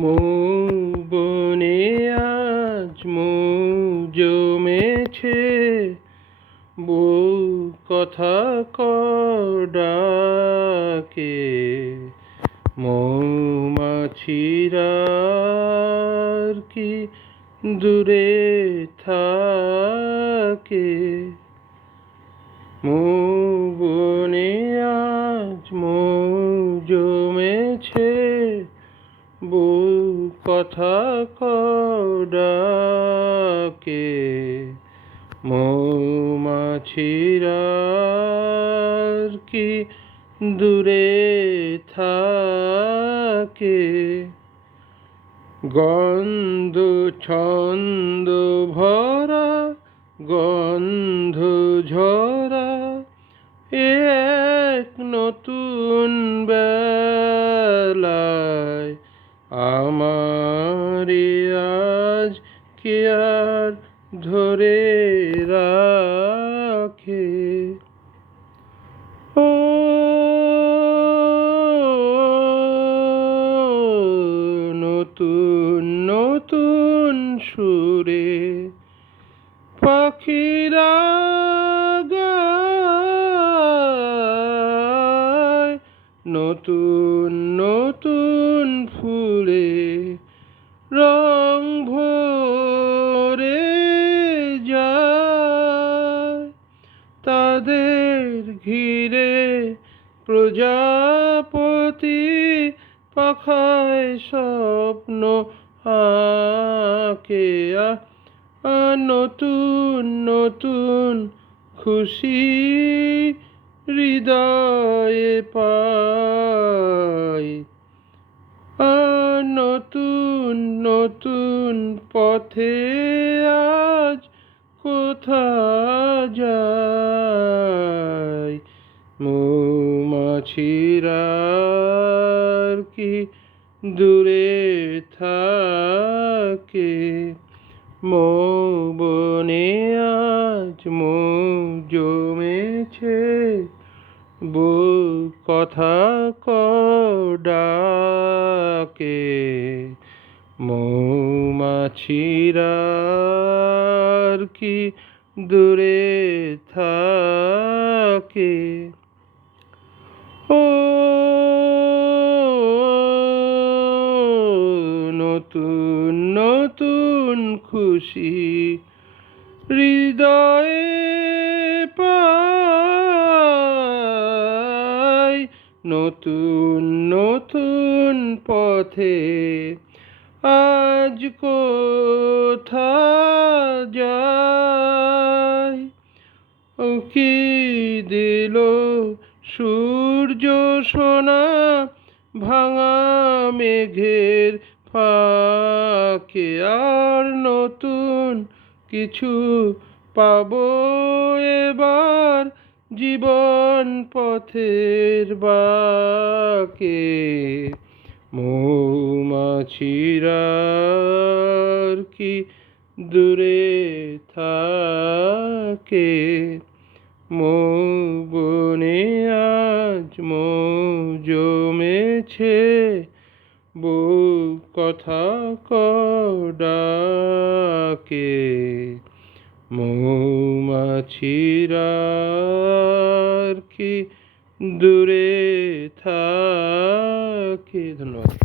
মৌ বনে আজ মৌ জমেছে বউ কথা কডাকে মৌমাছিরা কি দূরে থাকে? মৌ বনে আজ মৌ জমেছে বউ কথা কডাকে মৌমাছিরা কি দূরে থাকে? গন্ধ ছন্দ ভরা, গন্ধ ঝরা এক নতুন বেলায় ধরে রাখে। ও নতুন নতুন সুরে পাখিরা নতুন নতুন ফুলে তাদের ঘিরে প্রজাপতি পাখায় স্বপ্ন আঁকে। নতুন নতুন খুশি হৃদয়ে আ নতুন নতুন পথে আজ কোথা যায়? দূরে থাকে। মৌ বনে আজ মৌ জমেছে। বউ কথা কডাকে। মৌমাছিরা আর কি দূরে থাকে। নতুন নতুন খুশি হৃদয়ে পাই। নতুন নতুন পথে আজ কোথা যায় ও কি দিল, সূর্য সোনা ভাঙা মেঘের ফাঁকে আর নতুন কিছু পাবো এবার জীবন পথের বাকে। মৌমাছিরা কি দূরে থাকে? মৌ আজ মৌ জমেছে বউ কথা কডাকে মৌমাছিরা কি দূরে থাকে? ধন্যবাদ।